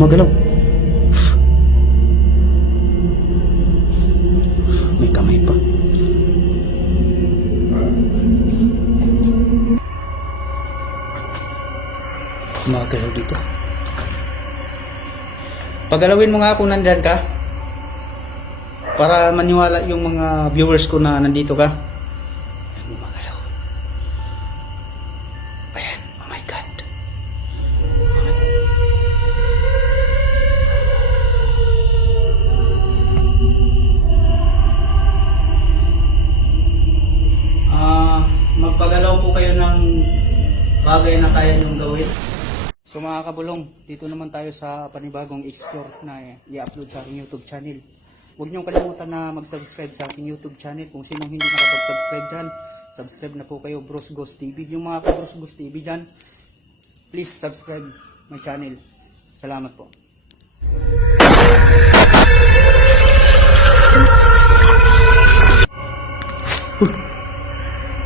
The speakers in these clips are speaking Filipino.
gumagalaw. May kamay pa. Gumagalaw dito. Pagalawin mo nga kung nandyan ka. Para maniwala yung mga viewers ko na nandito ka. Ayan, gumagalaw. Ayan, oh my God. Magpagalaw po kayo ng bagay na kaya nyong gawin. So mga kabulong, dito naman tayo sa panibagong explore na i-upload sa aking YouTube channel. Huwag niyong kalimutan na mag-subscribe sa aking YouTube channel. Kung sinong hindi nakapag-subscribe dyan, subscribe na po kayo, Bros Ghost TV. Yung mga ka-Bros Ghost TV dyan, please subscribe my channel. Salamat po.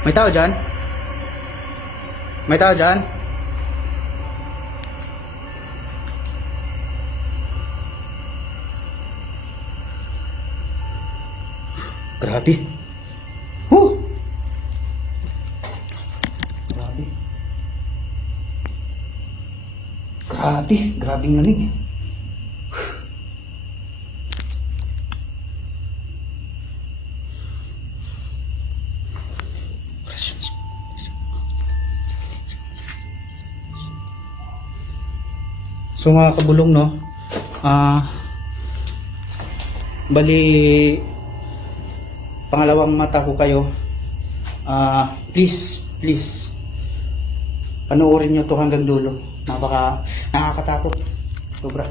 May tao dyan? May tao dyan? Grabe. Grabe. Grabe. Grabing lamig. So mga kabulong, no, bali pangalawang mata ko kayo. Please panoorin nyo to hanggang dulo. Nakakatakot sobra.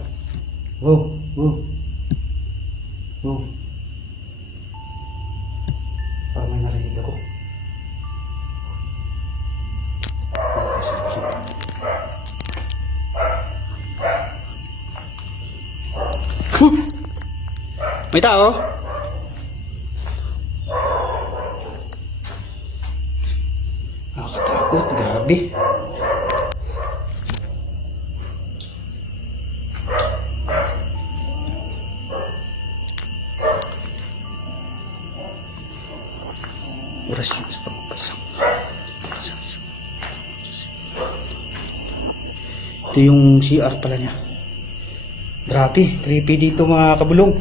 Wow. Parang may narinig ako. May tao? Nakakatakot, grabe. Oras yun sa pagpasang. Ito yung CR pala niya. Grabe, creepy dito mga kabulong.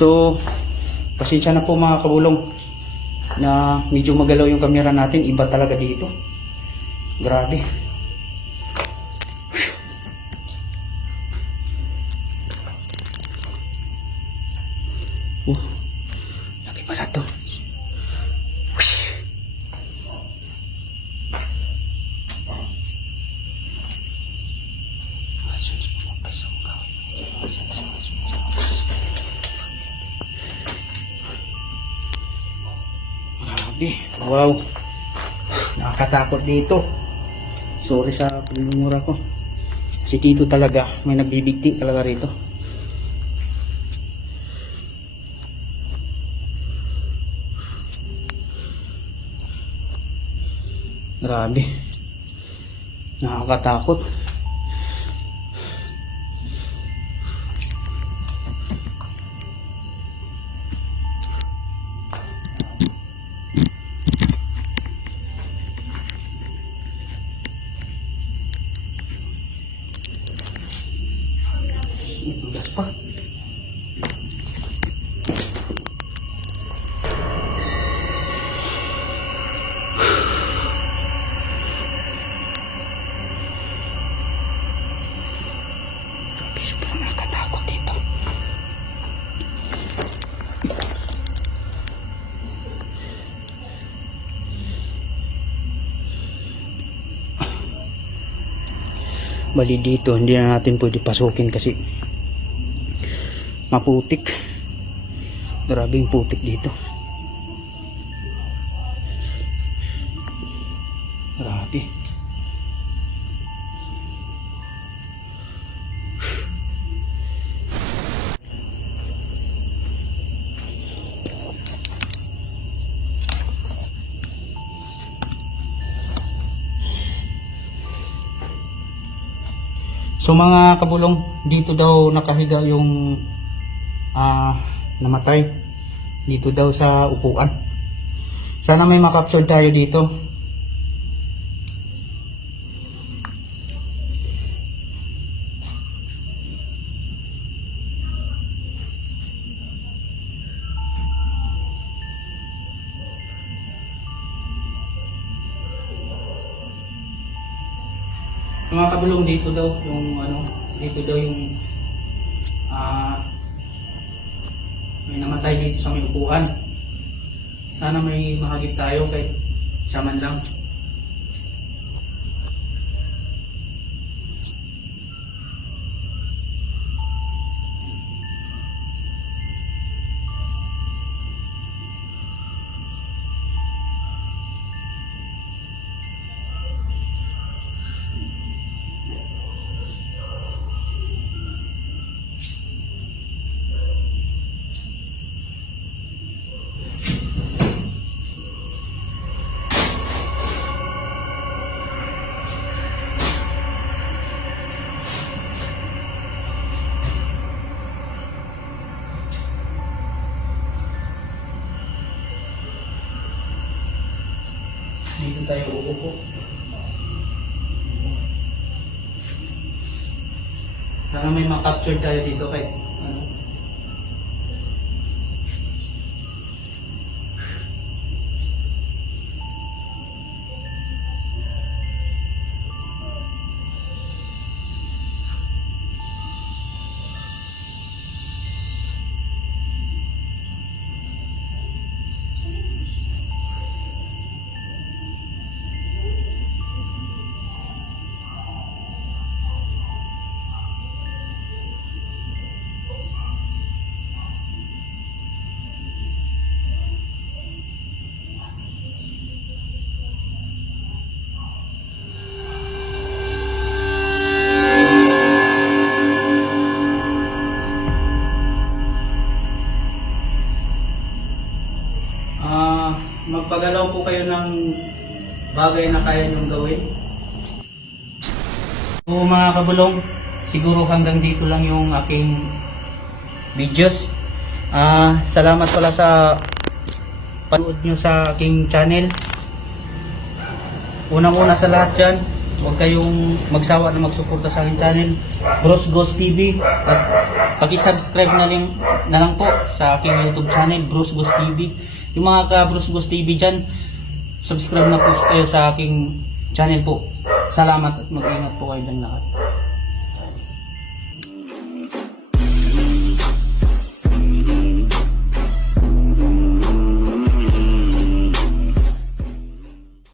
So, pasensya na po mga kabulong na medyo magalaw yung camera natin. Iba talaga dito. Grabe. Laki pala to. Wow, nakakatakot dito. Sorry sa pagmumura ko. Si Tito talaga, may nagbibigti talaga rito. Grabe, nakakatakot. Ibugas pa. Grabe, sobrang nakatakot dito. Bali dito, hindi na natin pwede pasukin kasi maputik. Grabing putik dito. Grabe. So mga kabulong, dito daw nakahiga yung namatay. Dito daw sa upuan. Sana may makapture tayo dito. Mga kabulong, dito daw yung dito daw yung may namatay dito sa may upuan. Sana may mahagip tayo kahit isa man lang. Dito tayo uupo. Sana may makapture tayo dito kahit ano. Magpagalaw po kayo ng bagay na kaya niyong gawin. So mga kabulong, siguro hanggang dito lang yung aking videos. Salamat pala sa panood nyo sa aking channel. Unang-una sa lahat dyan, huwag kayong magsawa na magsuporta sa aking channel, Bruce Ghost TV. At paki-subscribe na lang po sa aking YouTube channel, Bruce Ghost TV. Yung mga ka-Bruce Ghost TV dyan, subscribe na po kayo sa aking channel po. Salamat at mag-ingat po kayo dyan lahat.